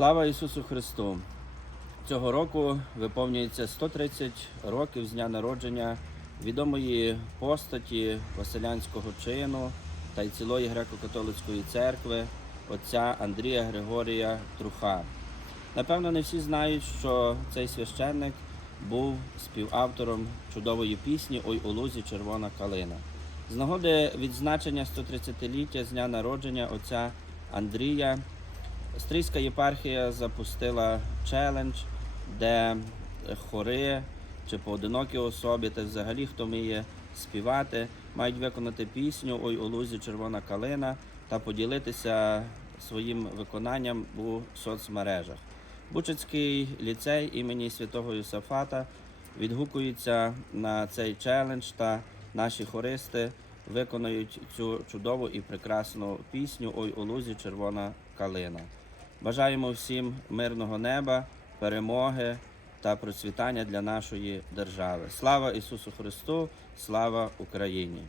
Слава Ісусу Христу! Цього року виповнюється 130 років з дня народження відомої постаті Василянського чину та й цілої греко-католицької церкви отця Андрія Григорія Труха. Напевно, не всі знають, що цей священник був співавтором чудової пісні Ой у лузі червона калина. З нагоди відзначення 130-ліття з дня народження отця Андрія Стрийська єпархія запустила челендж, де хори чи поодинокі особи, та взагалі хто вміє співати, мають виконати пісню Ой у лузі червона калина та поділитися своїм виконанням у соцмережах. Бучацький ліцей імені святого Йосафата відгукується на цей челендж та наші хористи виконають цю чудову і прекрасну пісню Ой у лузі червона калина. Бажаємо всім мирного неба, перемоги та процвітання для нашої держави. Слава Ісусу Христу! Слава Україні!